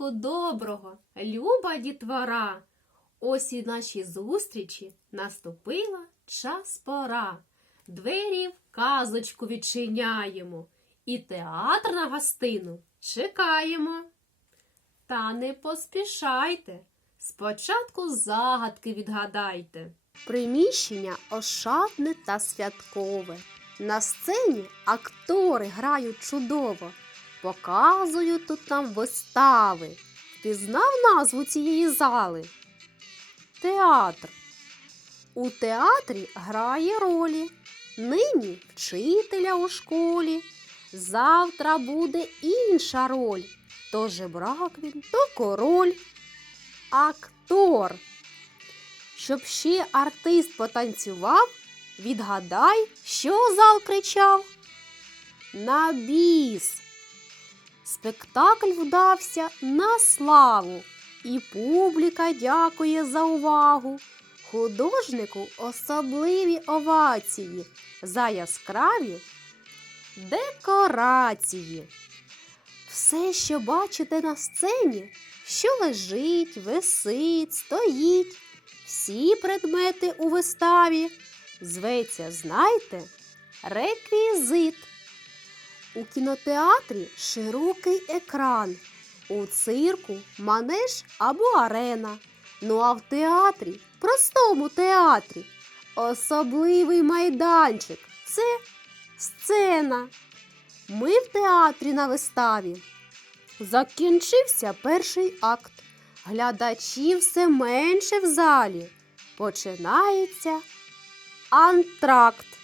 Раночку доброго, люба дітвора. Ось і наші зустрічі наступила час пора. Двері в казочку відчиняємо і театр на гостину чекаємо. Та не поспішайте, спочатку загадки відгадайте. Приміщення ошатне та святкове. На сцені актори грають чудово, показують тут нам вистави. Впізнав назву цієї зали? Театр. У театрі грає ролі. Нині вчителя у школі. Завтра буде інша роль. То жебрак він, то король. Актор. Щоб ще артист потанцював, відгадай, що зал кричав. На біс. Спектакль вдався на славу, і публіка дякує за увагу. Художнику особливі овації за яскраві декорації. Все, що бачите на сцені, що лежить, висить, стоїть, всі предмети у виставі зветься, знайте, реквізит. У кінотеатрі широкий екран, у цирку манеж або арена. Ну а в театрі, простому театрі, особливий майданчик це сцена. Ми в театрі на виставі. Закінчився перший акт. Глядачів все менше в залі. Починається антракт.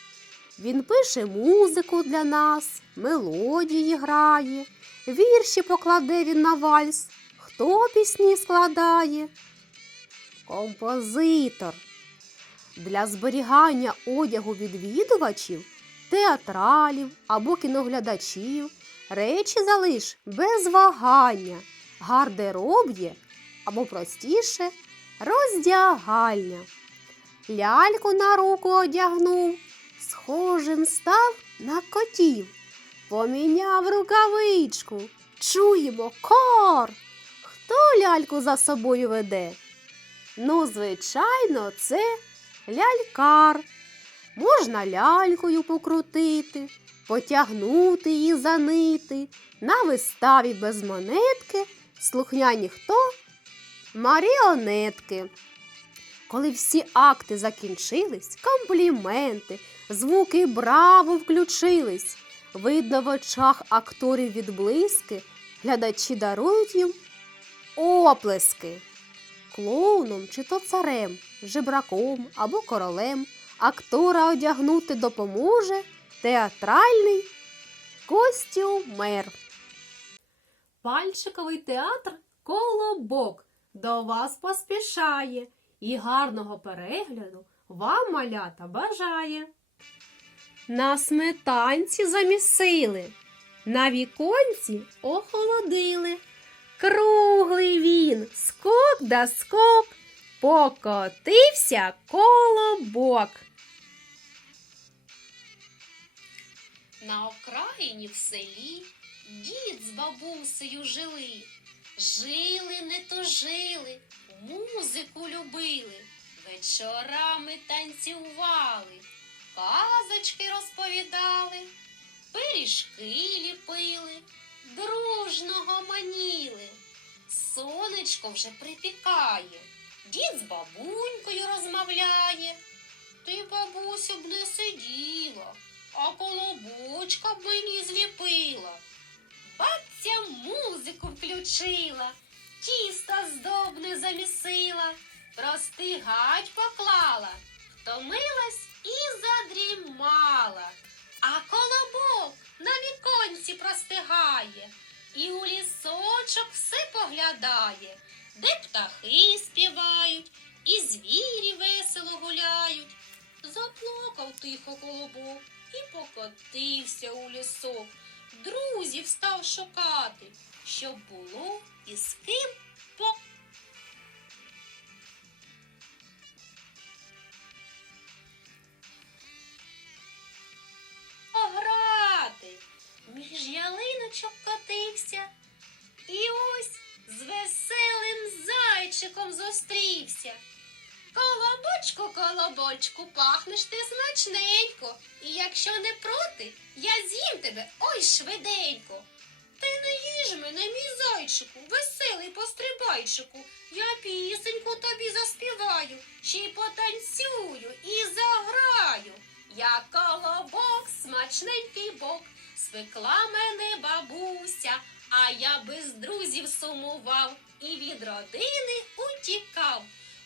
Він пише музику для нас, мелодії грає, вірші покладе він на вальс. Хто пісні складає? Композитор. Для зберігання одягу відвідувачів, театралів або кіноглядачів речі залиш без вагання. Гардероб є або простіше роздягальня. Ляльку на руку одягнув, схожим став на котів. Поміняв рукавичку. Чуємо кор. Хто ляльку за собою веде? Ну, звичайно, це лялькар. Можна лялькою покрутити, потягнути її за нити. На виставі без монетки слухняні хто? Маріонетки. Коли всі акти закінчились, компліменти, звуки браво включились. Видно в очах акторів відблиски, глядачі дарують їм оплески. Клоуном чи то царем, жебраком або королем актора одягнути допоможе театральний костюмер. Пальчиковий театр Колобок до вас поспішає і гарного перегляду вам малята бажає. На сметанці замісили, на віконці охолодили. Круглий він, скок да скок, покотився колобок. На окраїні в селі дід з бабусею жили. Жили, не то жили, музику любили, вечорами танцювали, казочки розповідали, пиріжки ліпили, дружно гомоніли. Сонечко вже припікає, дід з бабунькою розмовляє. Ти, бабусю, б не сиділа, а колобочка б мені зліпила. Бабця музику включила, тісто здобне замісила, простигать поклала, втомилась і задрімала. А колобок на віконці простигає, і у лісочок все поглядає, де птахи співають, і звірі весело гуляють. Заплакав тихо колобок і покотився у лісок. Друзів став шукати, щоб було і з ким по. Пограти. Між ялиночок котився, і ось з веселим зайчиком зустрівся. Колобочку, колобочку, пахнеш ти смачненько. І якщо не проти, я з'їм тебе ой швиденько. Не мене, мій зайчику, веселий пострибайчику. Я пісеньку тобі заспіваю, ще й потанцюю і заграю. Я колобок, смачненький бок, спекла мене бабуся, а я без друзів сумував і від родини утікав.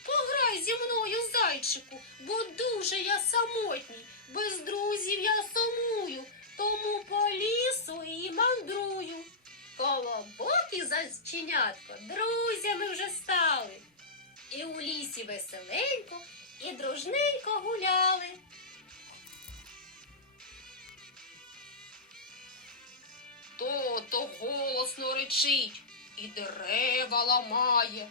Пограй зі мною, зайчику, бо дуже я самотній, без друзів я сумую, тому по лісу і мандрую. Колобок і зайченятко друзями вже стали. І у лісі веселенько, і дружненько гуляли. То-то голосно речить і дерева ламає.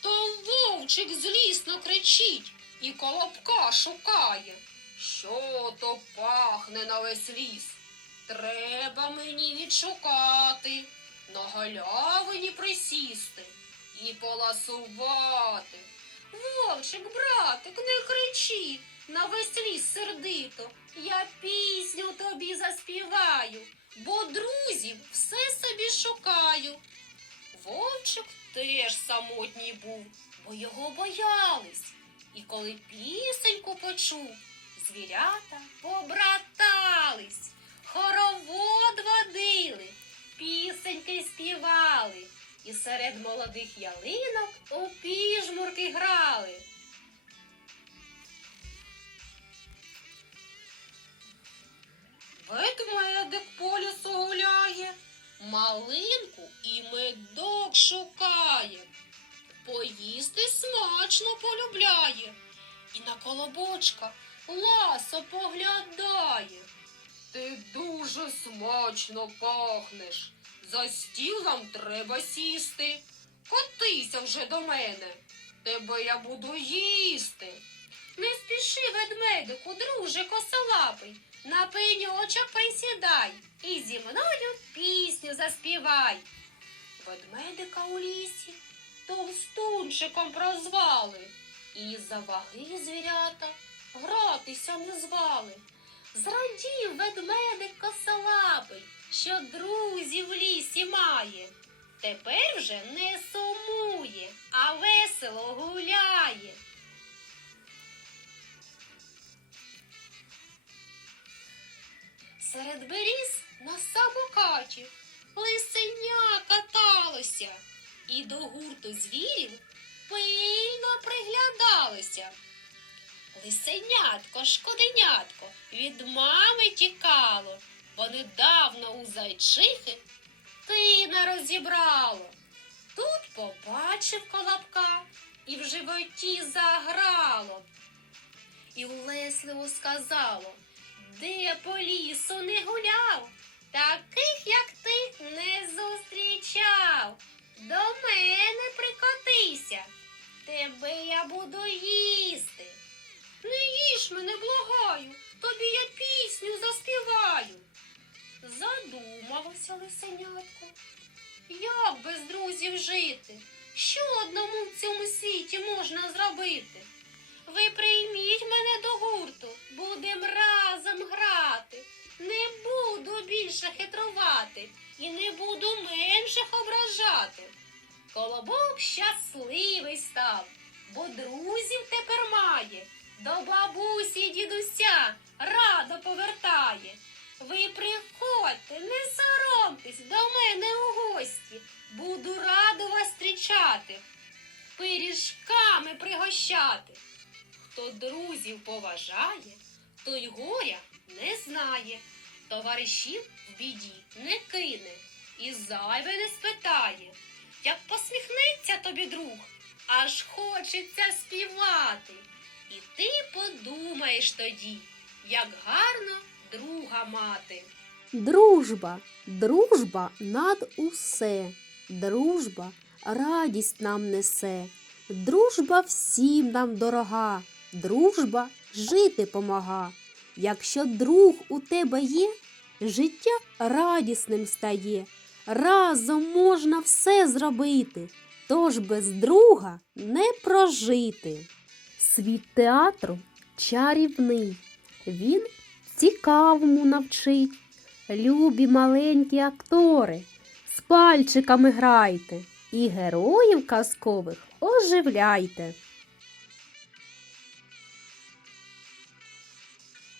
То вовчик злісно кричить і колобка шукає. Що то пахне на весь ліс? Треба мені відшукати, на галявині присісти і поласувати. Вовчик, братик, не кричи на весь ліс сердито. Я пісню тобі заспіваю, бо друзів все собі шукаю. Вовчик теж самотній був, бо його боялись. І коли пісеньку почув, звірята побратались, хоровод водили, пісеньки співали, і серед молодих ялинок у піжмурки грали. Ведмедик по лісу гуляє, малинку і медок шукає, поїсти смачно полюбляє, і на колобочка ласо поглядає. Ти дуже смачно пахнеш. За стіл нам треба сісти. Котися вже до мене. Тебе я буду їсти. Не спіши, ведмедику, друже косолапий. На пеньочок присідай і зі мною пісню заспівай. Ведмедика у лісі товстунчиком прозвали, і за ваги звірята гратися не звали. Зрадів ведмедик косолапий, що друзів в лісі має. Тепер вже не сумує, а весело гуляє. Серед беріз на самокаті лисеня каталося і до гурту звірів пильно приглядалося. Лисенятко, шкоденятко від мами тікало, бо недавно у зайчихи тина розібрало. Тут побачив колобка і в животі заграло. І улесливо сказало, де по лісу не гуляв, таких, як ти, не зустрічав. До мене прикотися, тебе я буду їсти. Не мене, благаю, тобі я пісню заспіваю. Задумалося лисенятко. Як без друзів жити? Що одному в цьому світі можна зробити? Ви прийміть мене до гурту, будем разом грати. Не буду більше хитрувати і не буду менших ображати. Колобок щасливий став, бо друзів тепер має. До бабусі й дідуся радо повертає. Ви приходьте, не соромтесь до мене у гості. Буду радо вас зустрічати, пиріжками пригощати. Хто друзів поважає, той горя не знає, товаришів в біді не кине і зайве не спитає. Як посміхнеться тобі друг, аж хочеться співати. І ти подумаєш тоді, як гарно друга мати. Дружба, дружба над усе, дружба радість нам несе, дружба всім нам дорога, дружба жити помага. Якщо друг у тебе є, життя радісним стає, разом можна все зробити, тож без друга не прожити. Світ театру чарівний, він цікавому навчить. Любі маленькі актори, з пальчиками грайте і героїв казкових оживляйте.